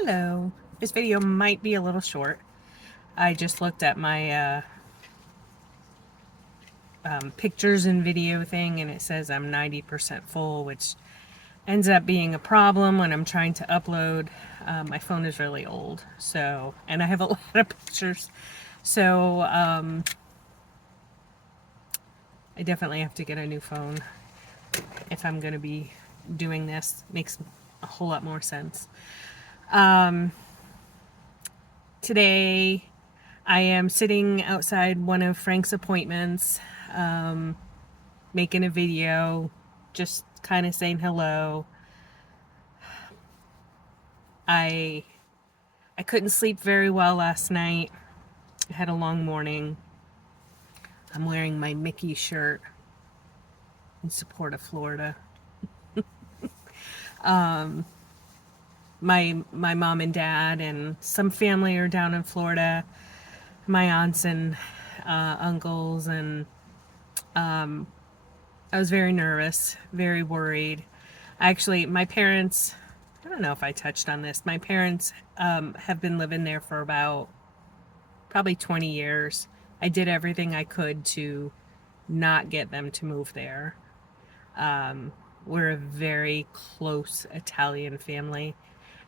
Hello. This video might be a little short. I just looked at my pictures and video thing and it says I'm 90% full, which ends up being a problem when I'm trying to upload. My phone is really old, and I have a lot of pictures. So I definitely have to get a new phone if I'm going to be doing this. Makes a whole lot more sense. Today I am sitting outside one of Frank's appointments, making a video, just kind of saying hello. I I couldn't sleep very well last night. I had a long morning. I'm wearing my Mickey shirt in support of Florida. My mom and dad and some family are down in Florida. My aunts and uncles, and I was very nervous, very worried. Actually, my parents, I don't know if I touched on this. My parents have been living there for about probably 20 years. I did everything I could to not get them to move there. We're a very close Italian family,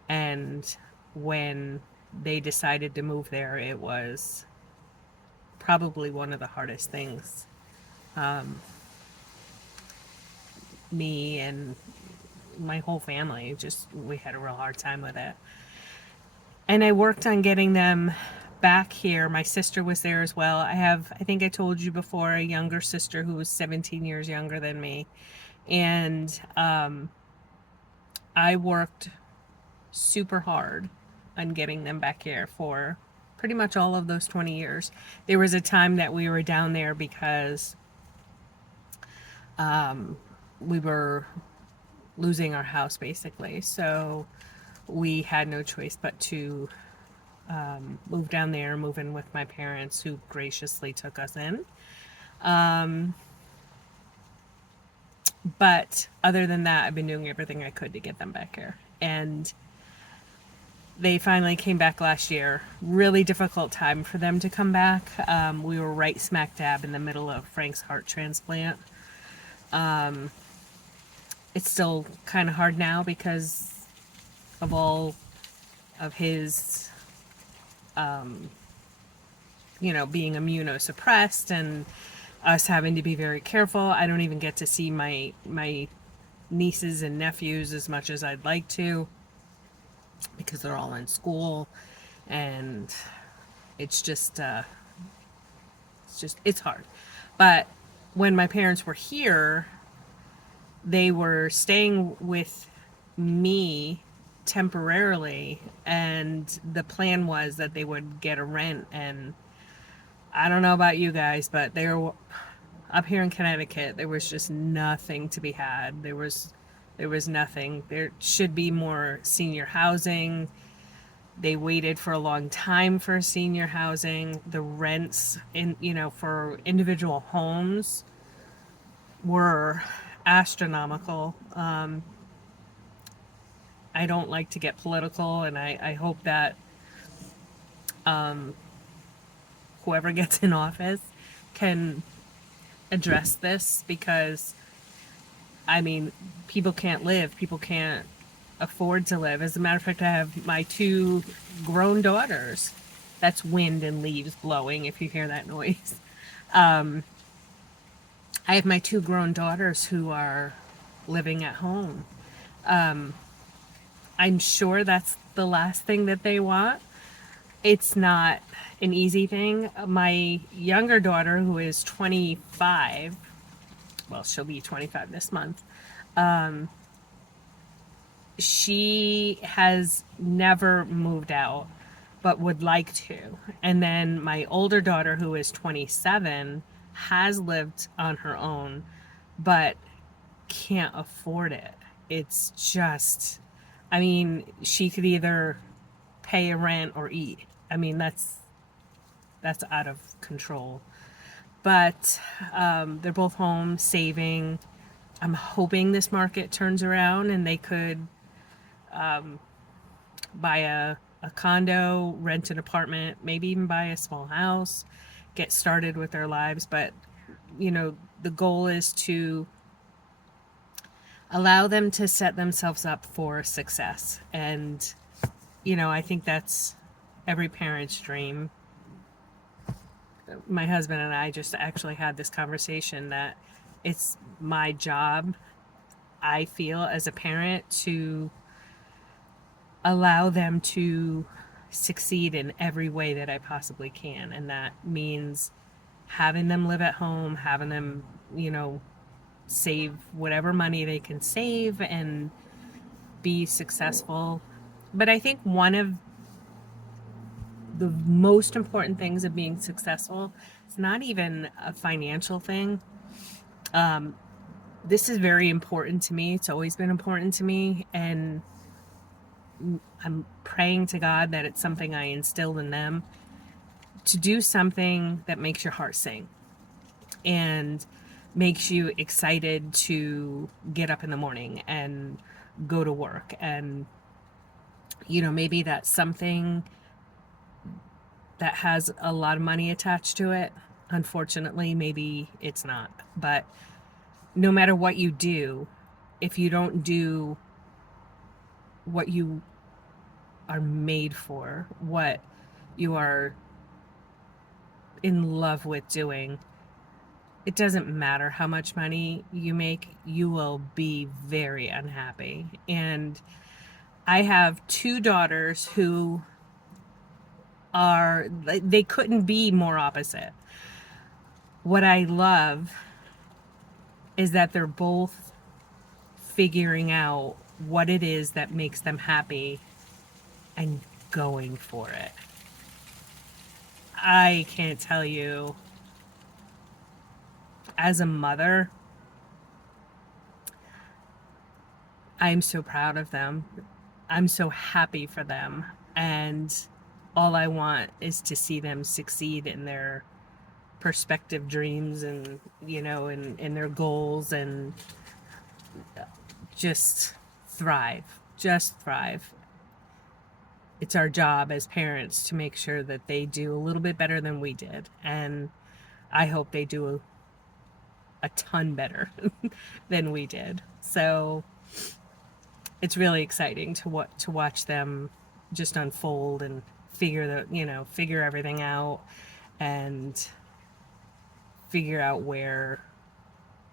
and when they decided to move there, it was probably one of the hardest things. Me and my whole family, just we had a real hard time with it. And I worked on getting them back here. My sister was there as well. I think I told you before, a younger sister who was 17 years younger than me. And I worked super hard on getting them back here for pretty much all of those 20 years. There was a time that we were down there because we were losing our house basically. So we had no choice but to move down there, move in with my parents who graciously took us in. But other than that, I've been doing everything I could to get them back here. And they finally came back last year. Really difficult time for them to come back. We were right smack dab in the middle of Frank's heart transplant. It's still kind of hard now because of all of his, being immunosuppressed and us having to be very careful. I don't even get to see my nieces and nephews as much as I'd like to because they're all in school, and it's just it's hard. But when my parents were here, they were staying with me temporarily, and the plan was that they would get a rent. And I don't know about you guys, but they were up here in Connecticut. There was just nothing to be had. There was nothing. There should be more senior housing. They waited for a long time for senior housing. The rents for individual homes were astronomical. I don't like to get political, and I hope that whoever gets in office can address this, because I mean, people can't live, people can't afford to live. As a matter of fact, I have my two grown daughters. That's wind and leaves blowing if you hear that noise. I have my two grown daughters who are living at home. I'm sure that's the last thing that they want. It's not an easy thing. My younger daughter, who is 25, well, she'll be 25 this month, she has never moved out but would like to. And then my older daughter, who is 27, has lived on her own but can't afford it. It's just, I mean, she could either pay a rent or eat. I mean, that's out of control. But they're both home saving. I'm hoping this market turns around and they could buy a condo, rent an apartment, maybe even buy a small house, get started with their lives. But, the goal is to allow them to set themselves up for success. And, I think that's every parent's dream. My husband and I just actually had this conversation that it's my job, I feel, as a parent to allow them to succeed in every way that I possibly can. And that means having them live at home, having them, save whatever money they can save and be successful. But I think one of the most important things of being successful, it's not even a financial thing. This is very important to me. It's always been important to me. And I'm praying to God that it's something I instilled in them, to do something that makes your heart sing and makes you excited to get up in the morning and go to work. And, maybe that's something that has a lot of money attached to it. Unfortunately, maybe it's not. But no matter what you do, if you don't do what you are made for, what you are in love with doing, it doesn't matter how much money you make, you will be very unhappy. And I have two daughters who they couldn't be more opposite. What I love is that they're both figuring out what it is that makes them happy and going for it. I can't tell you, as a mother, I'm so proud of them. I'm so happy for them. And all I want is to see them succeed in their prospective dreams and, in their goals, and just thrive. Just thrive. It's our job as parents to make sure that they do a little bit better than we did. And I hope they do a ton better than we did. So it's really exciting to watch them just unfold and figure everything out and figure out where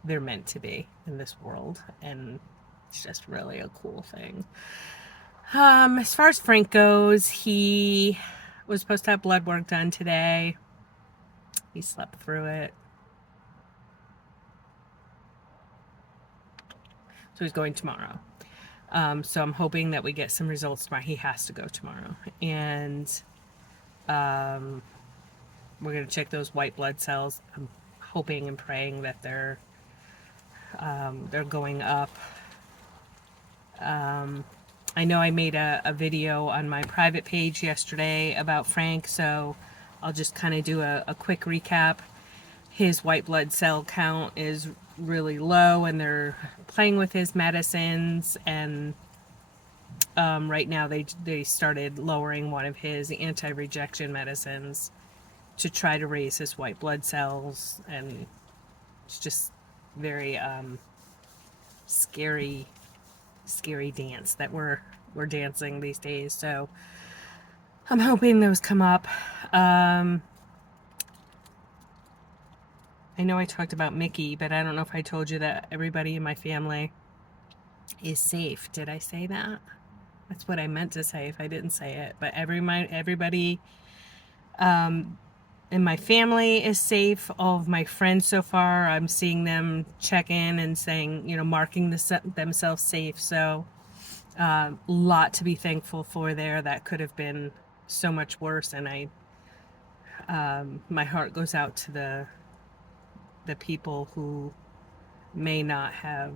they're meant to be in this world. And it's just really a cool thing. As far as Frank goes, he was supposed to have blood work done today. He slept through it. So he's going tomorrow. So I'm hoping that we get some results tomorrow. He has to go tomorrow. And we're going to check those white blood cells. I'm hoping and praying that they're going up. I know I made a video on my private page yesterday about Frank, so I'll just kind of do a quick recap. His white blood cell count is really low, and they're playing with his medicines. And right now they started lowering one of his anti-rejection medicines to try to raise his white blood cells. And it's just very scary dance that we're dancing these days. So I'm hoping those come up. I know I talked about Mickey, but I don't know if I told you that everybody in my family is safe. Did I say that? That's what I meant to say if I didn't say it. But everybody in my family is safe. All of my friends so far, I'm seeing them check in and saying, marking themselves safe. So a lot to be thankful for there. That could have been so much worse. And my heart goes out to the people who may not have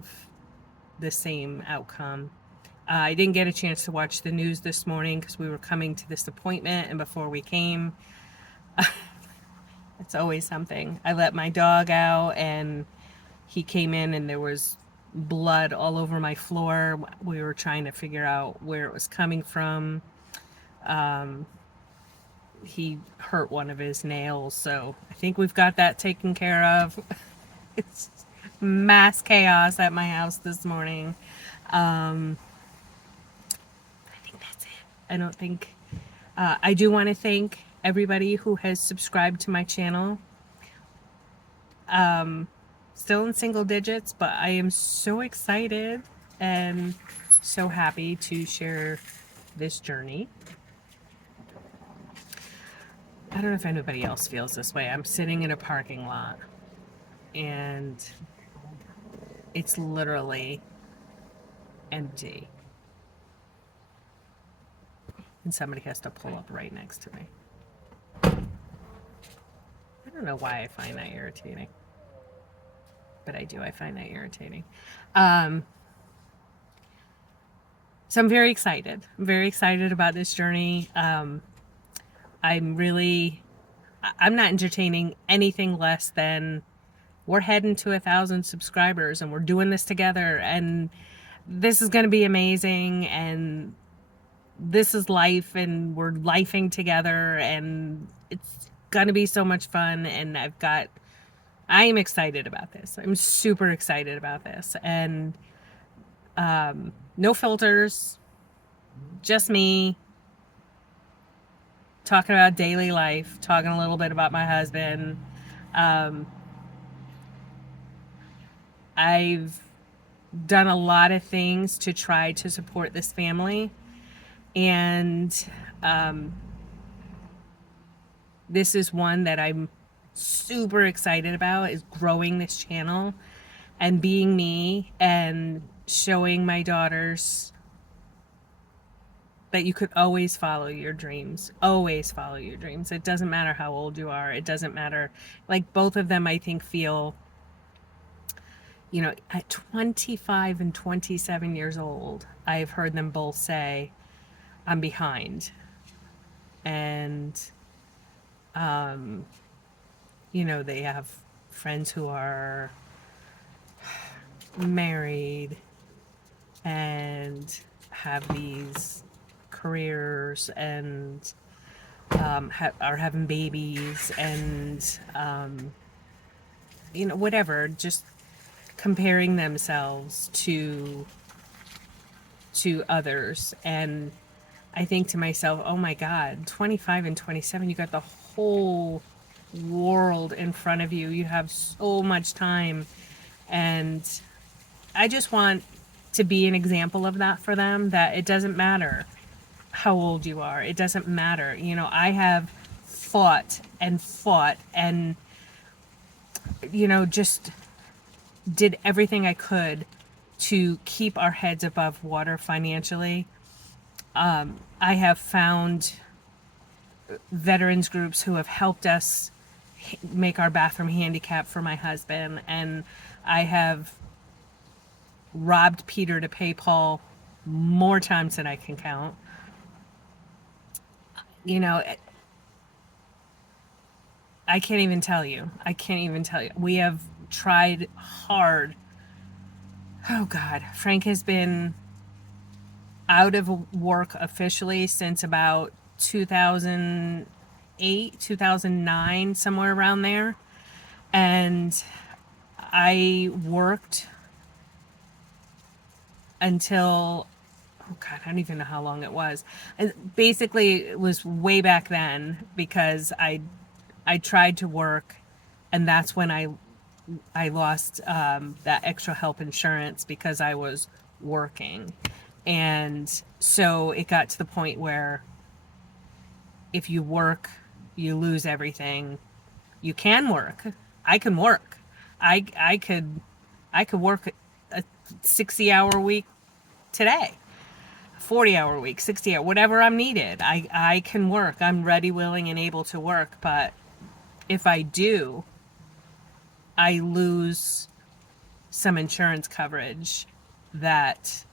the same outcome. I didn't get a chance to watch the news this morning because we were coming to this appointment, and before we came, it's always something. I let my dog out, and he came in, and there was blood all over my floor. We were trying to figure out where it was coming from. He hurt one of his nails, so I think we've got that taken care of. It's mass chaos at my house this morning. I think that's it. I don't think. I do want to thank everybody who has subscribed to my channel. Still in single digits, but I am so excited and so happy to share this journey. I don't know if anybody else feels this way. I'm sitting in a parking lot and it's literally empty. And somebody has to pull up right next to me. I don't know why I find that irritating. But I do. I find that irritating. So I'm very excited. I'm very excited about this journey. I'm not entertaining anything less than we're heading to 1,000 subscribers and we're doing this together and this is going to be amazing and this is life and we're lifing together and it's going to be so much fun. And I am excited about this. I'm super excited about this. And no filters, just me talking about daily life, talking a little bit about my husband. I've done a lot of things to try to support this family. And this is one that I'm super excited about, is growing this channel and being me and showing my daughters that you could always follow your dreams. Always follow your dreams. It doesn't matter how old you are. It doesn't matter. Like both of them, I think, feel, at 25 and 27 years old, I've heard them both say, I'm behind. And, they have friends who are married and have these careers and are having babies and, whatever, just comparing themselves to others. And I think to myself, oh my God, 25 and 27, you got the whole world in front of you. You have so much time. And I just want to be an example of that for them, that it doesn't matter how old you are. It doesn't matter. I have fought and just did everything I could to keep our heads above water financially. I have found veterans groups who have helped us make our bathroom handicap for my husband, and I have robbed Peter to pay Paul more times than I can count. I can't even tell you. We have tried hard. Oh God, Frank has been out of work officially since about 2008, 2009, somewhere around there. And I worked until, oh God, I don't even know how long it was. Basically, it was way back then because I tried to work, and that's when I lost that extra help insurance because I was working. And so it got to the point where if you work, you lose everything. You can work. I can work. I could work a 60-hour week today, 40-hour week, 60-hour, whatever I'm needed. I can work. I'm ready, willing, and able to work. But if I do, I lose some insurance coverage that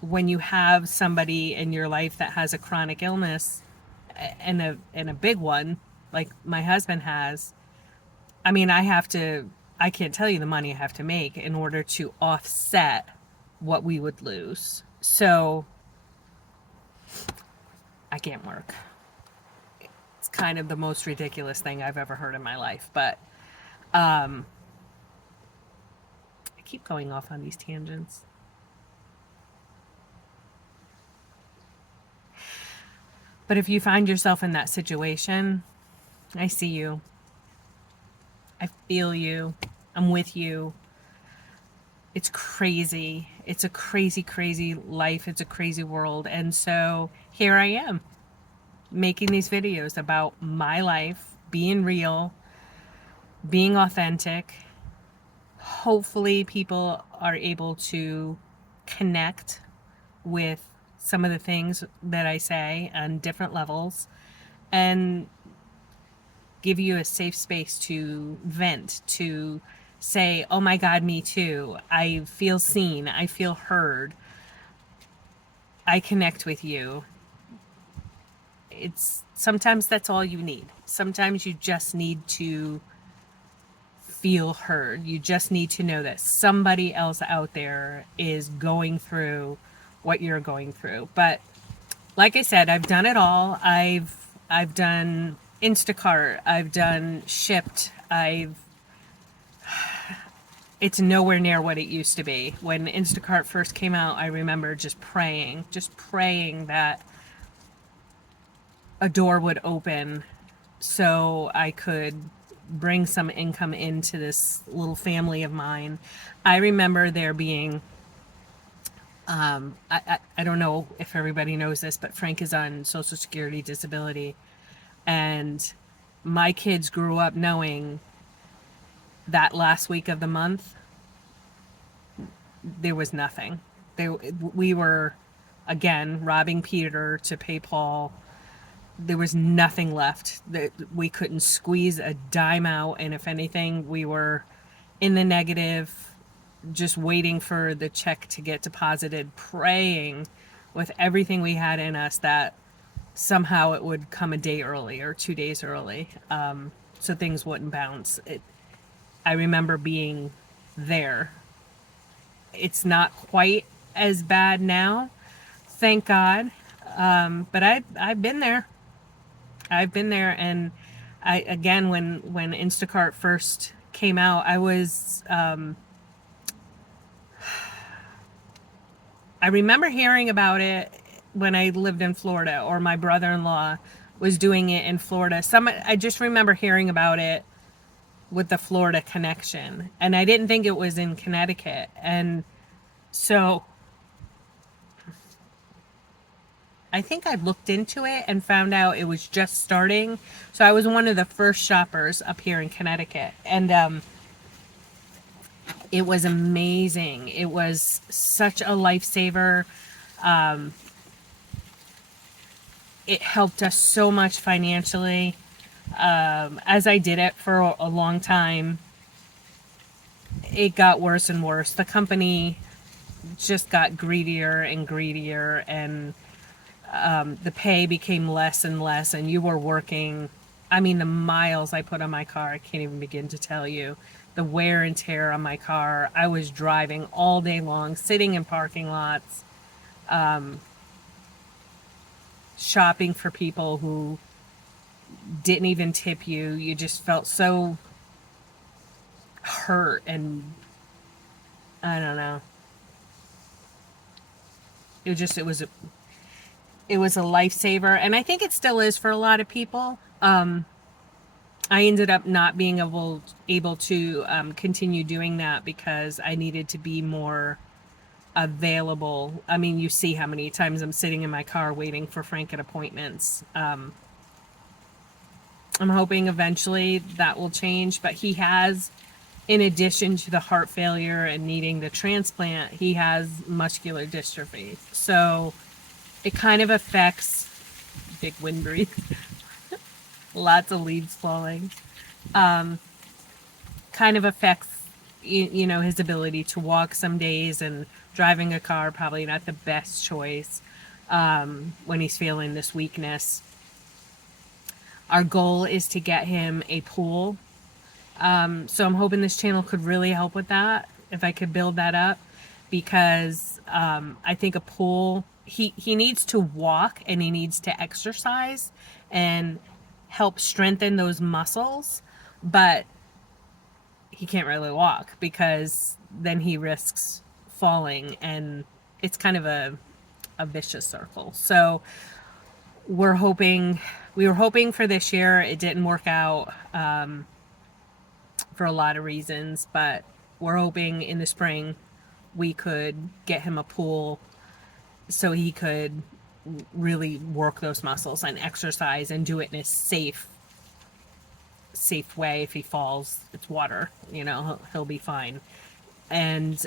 when you have somebody in your life that has a chronic illness and a big one like my husband has, I can't tell you the money I have to make in order to offset what we would lose. So I can't work. It's kind of the most ridiculous thing I've ever heard in my life. But I keep going off on these tangents. But if you find yourself in that situation, I see you. I feel you. I'm with you. It's crazy. It's a crazy, crazy life. It's a crazy world. And so here I am making these videos about my life, being real, being authentic. Hopefully, people are able to connect with some of the things that I say on different levels and give you a safe space to vent, to say, oh my God, me too. I feel seen. I feel heard. I connect with you. It's sometimes that's all you need. Sometimes you just need to feel heard. You just need to know that somebody else out there is going through what you're going through. But like I said, I've done it all. I've done Instacart, I've done Shipt, it's nowhere near what it used to be. When Instacart first came out, I remember just praying that a door would open so I could bring some income into this little family of mine. I remember there being, I don't know if everybody knows this, but Frank is on Social Security disability. And my kids grew up knowing that last week of the month, there was nothing. We were, again, robbing Peter to pay Paul. There was nothing left. That we couldn't squeeze a dime out, and if anything, we were in the negative, just waiting for the check to get deposited, praying with everything we had in us that somehow it would come a day early or 2 days early, so things wouldn't bounce. I remember being there. It's not quite as bad now, thank God. But I've been there. I've been there, and I again when Instacart first came out, I was I remember hearing about it when I lived in Florida, or my brother-in-law was doing it in Florida. I just remember hearing about it with the Florida connection, and I didn't think it was in Connecticut. And so I think I looked into it and found out it was just starting. So I was one of the first shoppers up here in Connecticut, and it was amazing. It was such a lifesaver. It helped us so much financially. As I did it for a long time, it got worse and worse. The company just got greedier and greedier, and the pay became less and less, and you were working. I mean, the miles I put on my car, I can't even begin to tell you. The wear and tear on my car. I was driving all day long, sitting in parking lots, shopping for people who didn't even tip you. You just felt so hurt, and I don't know. It was a lifesaver, and I think it still is for a lot of people. I ended up not being able to continue doing that because I needed to be more available. I mean, you see how many times I'm sitting in my car waiting for Frank at appointments. I'm hoping eventually that will change, but he has, in addition to the heart failure and needing the transplant, he has muscular dystrophy. So it kind of affects, big wind breeze, lots of leaves falling, kind of affects, his ability to walk some days, and driving a car probably not the best choice when he's feeling this weakness. Our goal is to get him a pool. So I'm hoping this channel could really help with that, if I could build that up, because I think a pool he needs to walk and he needs to exercise and help strengthen those muscles, but he can't really walk because then he risks falling, and it's kind of a vicious circle. So we're hoping we were hoping for this year. It didn't work out for a lot of reasons, but we're hoping in the spring we could get him a pool so he could really work those muscles and exercise and do it in a safe way. If he falls, it's water, you know, he'll be fine. And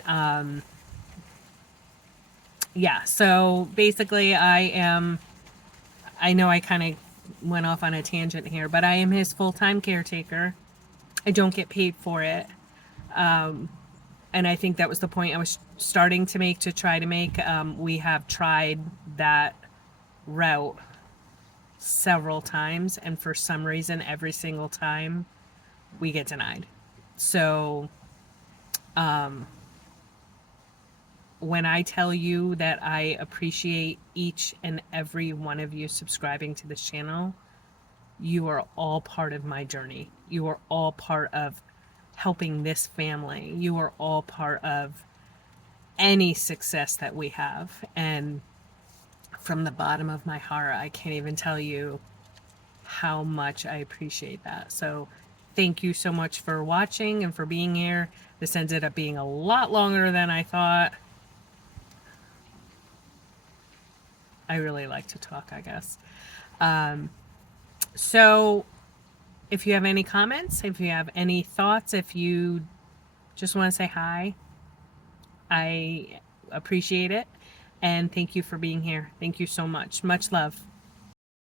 yeah, so basically I know I kind of went off on a tangent here, but I am his full-time caretaker. I don't get paid for it. And I think that was the point I was starting to make, to try to make. We have tried that route several times, and for some reason, every single time we get denied. So, when I tell you that I appreciate each and every one of you subscribing to this channel, you are all part of my journey. You are all part of helping this family. You are all part of any success that we have. And from the bottom of my heart, I can't even tell you how much I appreciate that. So thank you so much for watching and for being here. This ended up being a lot longer than I thought. I really like to talk, I guess. So if you have any comments, if you have any thoughts, if you just want to say hi, I appreciate it. And thank you for being here. Thank you so much. Much love.